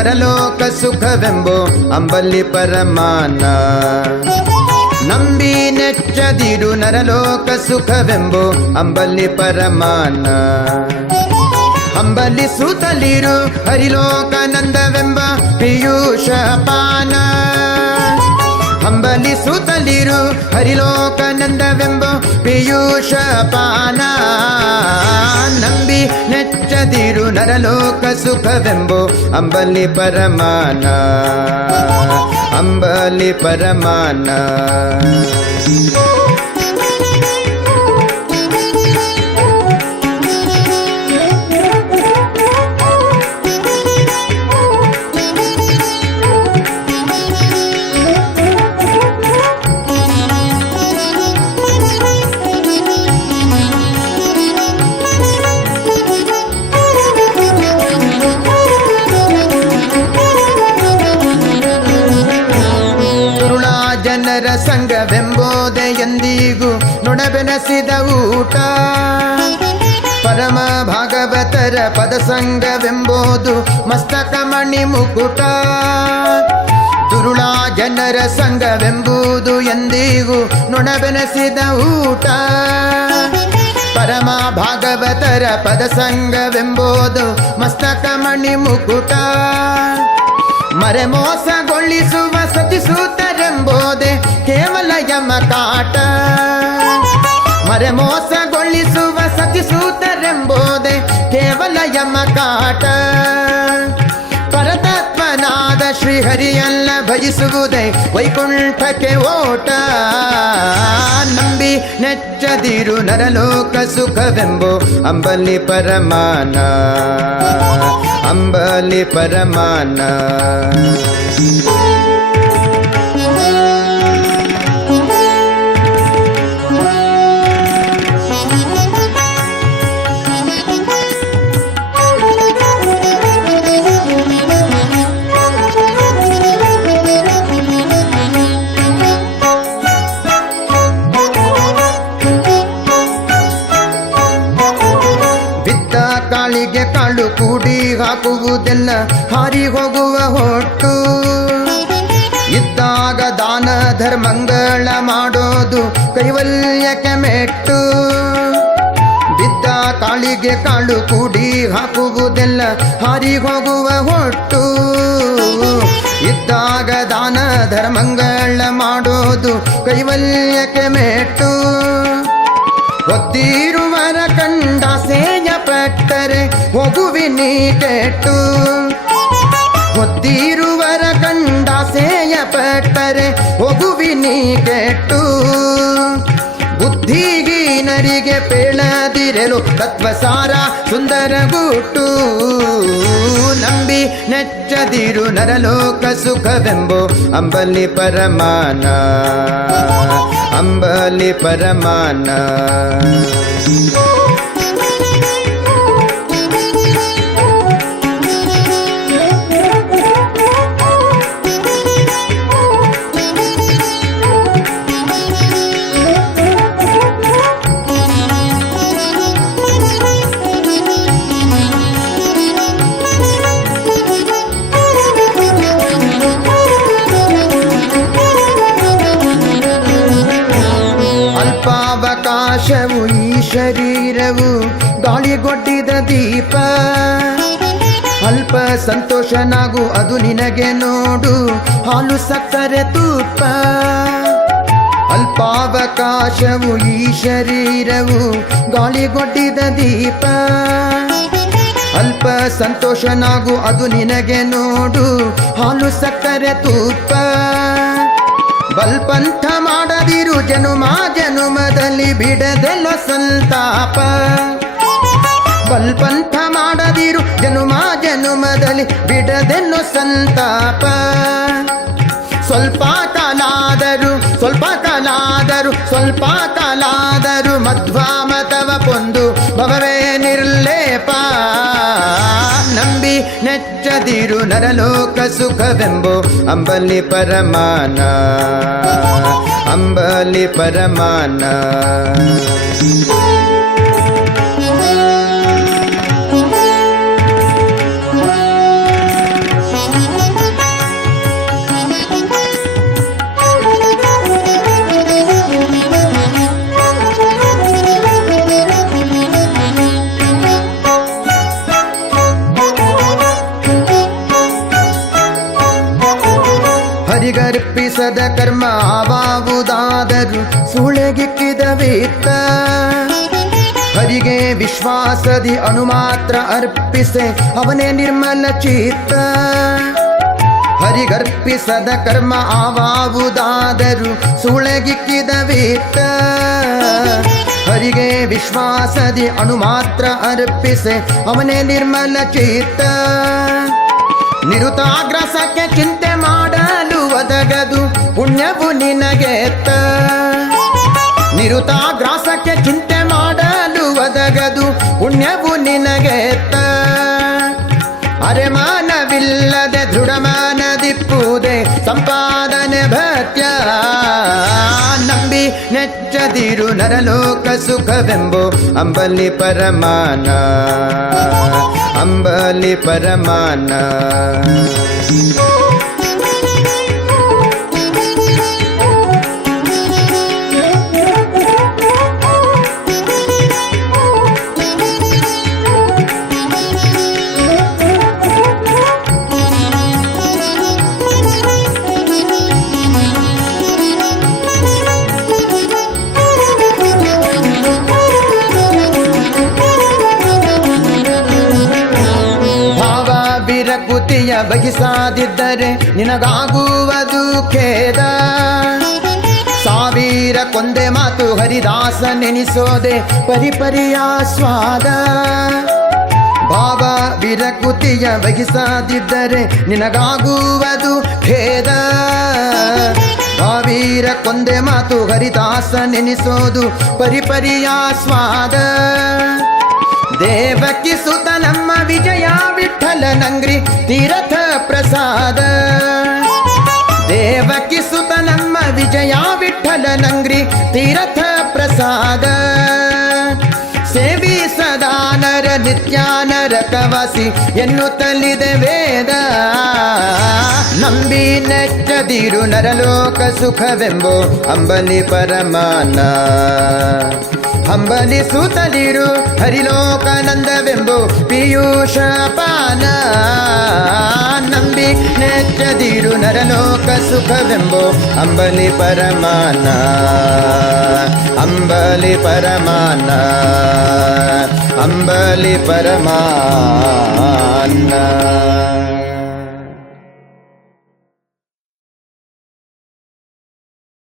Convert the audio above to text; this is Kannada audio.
ನರಲೋಕ ಸುಖವೆಂಬೋ ಅಂಬಲ್ಲಿ ಪರಮಾನ. ನಂಬಿ ನೆಚ್ಚದಿರು ನರಲೋಕ ಸುಖವೆಂಬೋ ಅಂಬಲ್ಲಿ ಪರಮಾನ. ಅಂಬಲಿ ಸುತ್ತಲಿರು ಹರಿಲೋಕಾನಂದವೆಂಬ ಪಿಯೂಷ ಪಾನ. ಅಂಬಲಿ ಸುತ್ತಲಿರು ಹರಿಲೋಕಾನಂದವೆಂಬ ಪಿಯೂಷ ಪಾನ. ನಂಬಿ ನೆಚ್ಚದಿರು ನರಲೋಕ ಸುಖವೆಂಬೋ ಅಂಬಲಿ ಪರಮಾನ. ಅಂಬಲಿ ಪರಮಾನ. ಜನರ ಸಂಘವೆಂಬೋದೆ ಎಂದಿಗೂ ನುಣಬೆನಸಿದ ಊಟ. ಪರಮ ಭಾಗವತರ ಪದ ಸಂಘವೆಂಬುದು ಮಸ್ತಕ ಮಣಿ ಮುಕುಟ. ದುರುಳ ಜನರ ಸಂಘವೆಂಬುದು ಎಂದಿಗೂ ನುಣಬೆನಸಿದ ಊಟ. ಪರಮ ಭಾಗವತರ ಪದ ಸಂಘವೆಂಬುದು ಮಸ್ತಕ ಮಣಿ ಮುಕುಟ. ಮರೆ ಮೋಸಗೊಳಿಸುವ ಸತಿಸೂತರೆಂಬೋದೆ ಕೇವಲ ಯಮ ಕಾಟ. ಮರೆ ಮೋಸಗೊಳಿಸುವ ಸತಿಸೂತರೆಂಬೋದೆ ಕೇವಲ ಯಮ ಕಾಟ. ಪರತತ್ವನಾದ ಶ್ರೀಹರಿಯಲ್ಲ ಭಜಿಸುವುದೇ ವೈಕುಂಠಕ್ಕೆ ಓಟ. ನಂಬಿ ನೆಚ್ಚದಿರು ನರಲೋಕ ಸುಖವೆಂಬೋ ಅಂಬಲಿ ಪರಮಾನ. ಅಂಬಲಿ ಪರಮಾನ. ಕಾಳಿಗೆ ಕಾಳು ಕೂಡಿ ಹಾಕುವುದೆಲ್ಲ ಹಾರಿ ಹೋಗುವ ಹೊಟ್ಟು. ಇದ್ದಾಗ ದಾನ ಧರ್ಮಂಗಳ ಮಾಡೋದು ಕೈವಲ್ಯಕ್ಕೆ ಮೆಟ್ಟು. ಬಿದ್ದ ಕಾಳಿಗೆ ಕಾಳು ಕೂಡಿ ಹಾಕುವುದೆಲ್ಲ ಹಾರಿ ಹೋಗುವ ಹೊಟ್ಟು. ಇದ್ದಾಗ ದಾನ ಧರ್ಮಂಗಳ ಮಾಡೋದು ಕೈವಲ್ಯಕ್ಕೆ ಮೆಟ್ಟು. ಒದ್ದಿರುವರ ಕಂಡ ಸೇಯ ಪಟ್ಟರೆ ಹೋಗುವಿನಿ ಕೆಟ್ಟು. ಒದ್ದಿರುವರ ಕಂಡ ಸೇಯ ಪಟ್ಟರೆ ಹೋಗುವಿನಿ ಕೆಟ್ಟು. ಬುದ್ಧಿಹೀನರಿಗೆ ಪೇಳದಿರಲು ತತ್ವಸಾರ ಸುಂದರ ಗುಟ್ಟು. ನಂಬಿ ನೆಚ್ಚದಿರು ನರಲೋಕ ಸುಖವೆಂಬೋ ಅಂಬಲಿ ಪರಮಾನ. ಅಂಬಲಿ ಪರಮಾನ. ಅಲ್ಪಾವಕಾಶವು ಈ ಶರೀರವು ಗಾಳಿಗೊಡ್ಡಿದ ದೀಪ. ಅಲ್ಪ ಸಂತೋಷನಾಗು ಅದು ನಿನಗೆ ನೋಡು ಹಾಲು ಸಕ್ಕರೆ ತುಪ್ಪ. ಅಲ್ಪಾವಕಾಶವು ಈ ಶರೀರವು ಗಾಳಿಗೊಡ್ಡಿದ ದೀಪ. ಅಲ್ಪ ಸಂತೋಷನಾಗು ಅದು ನಿನಗೆ ನೋಡು ಹಾಲು ಸಕ್ಕರೆ ತುಪ್ಪ. ಬಲ್ಪಂಥ ಮಾಡದಿರು ಜನುಮ ಜನುಮದಲ್ಲಿ ಬಿಡದೆಲ್ಲೋ ಸಂತಾಪ. ಬಲ್ಪಂಥ ಮಾಡದಿರು ಜನುಮ ಜನುಮದಲ್ಲಿ ಬಿಡದೆಲ್ಲೋ ಸಂತಾಪ. ಸ್ವಲ್ಪ ಕಾಲಾದರು ಸ್ವಲ್ಪ ಕಾಲಾದರು ಮಧ್ವಾಮತವ ಪೊಂದು ಭವವೇ ನಿರ್ಲೇಪ. ನಂಬಿ ನೆಚ್ಚದಿರು ನರಲೋಕ ಸುಖವೆಂಬೋ ಅಂಬಲಿ ಪರಮಾನ. ಅಂಬಲಿ ಪರಮಾನ. ಪರಿಗರ್ಪಿಸದ ಕರ್ಮ ಆವಾವುದಾದರೂ ಸೂಳೆಗಿಕ್ಕಿದವಿತ್ತ. ಹರಿಗೆ ವಿಶ್ವಾಸದಿ ಅಣುಮಾತ್ರ ಅರ್ಪಿಸೆ ಅವನೇ ನಿರ್ಮಲ ಚಿತ್ತ. ಹರಿಗರ್ಪಿಸದ ಕರ್ಮ ಆವಾವುದಾದರೂ ಸೂಳೆಗಿಕ್ಕಿದವಿತ್ತ. ಹರಿಗೆ ವಿಶ್ವಾಸದಿ ಅಣುಮಾತ್ರ ಅರ್ಪಿಸೆ ಅವನೇ ನಿರ್ಮಲ ಚಿತ್ತ. ನಿರುತಾಗ್ರಸಕ್ಕೆ ಚಿಂತೆ ಮಾಡಲು ಒದಗದು ಪುಣ್ಯವು ನಿನಗೆತ್ತ. ನಿರುತಾಗ್ರಾಸಕ್ಕೆ ಚಿಂತೆ ಮಾಡಲು ಒದಗದು ಪುಣ್ಯವು ನಿನಗೆತ್ತ. ಅರೆಮಾನವಿಲ್ಲದೆ ದೃಢಮಾನದಿಪ್ಪುವುದೇ ಸಂಪಾದನೆ ಭಕ್ತ್ಯ. ನಂಬಿ ನೆಚ್ಚದಿರು ನರಲೋಕ ಸುಖವೆಂಬೋ ಅಂಬಲಿ ಪರಮಾನ. ಅಂಬಲಿ ಪರಮಾನ. ವಿರಕುತಿಯ ಬಗಿಸಾದಿದ್ದರೆ ನಿನಗಾಗುವುದು ಖೇದ. ಸಾವಿರ ಕೊಂದೆ ಮಾತು ಹರಿದಾಸ ನೆನಿಸೋದೆ ಪರಿಪರಿಯ ಸ್ವಾದ. ಭಾವ ವಿರಕುತಿಯ ಬಗಿಸಾದಿದ್ದರೆ ನಿನಗಾಗುವುದು ಖೇದ. ಸಾವಿರ ಕೊಂದೆ ಮಾತು ಹರಿದಾಸ ನೆನಿಸೋದು ಪರಿಪರಿಯ ಸ್ವಾದ. ದೇವಕಿ ಸುತ ನಮ್ಮ ವಿಜಯ ವಿಠಲ ನಂಗ್ರಿ ತೀರಥ ಪ್ರಸಾದ. ದೇವಕಿ ಸುತ ನಮ್ಮ ವಿಜಯ ವಿಠಲ ನಂಗ್ರಿ ತೀರಥ ಪ್ರಸಾದ. ಸೇವಿ ಸದಾ ನರ ನಿತ್ಯಾನರ ಕವಸಿ ಎನ್ನುತ್ತಲಿದೆ ವೇದ. ನಂಬಿ ನೆಚ್ಚದಿರು ನರಲೋಕ ಸುಖವೆಂಬೋ ಅಂಬಲಿ ಪರಮಾನ. ಹಂಬಲಿಸುತ್ತಲಿರು ಹರಿಲೋಕಾನಂದವೆಂಬೋ ಪೀಯೂಷ ಪಾನ. ನಂಬಿ ನೆಚ್ಚದಿರು ನರಲೋಕ ಸುಖವೆಂಬೋ ಅಂಬಲಿ ಪರಮಾನ. ಅಂಬಲಿ ಪರಮಾನ. ಅಂಬಲಿ ಪರಮಾನ.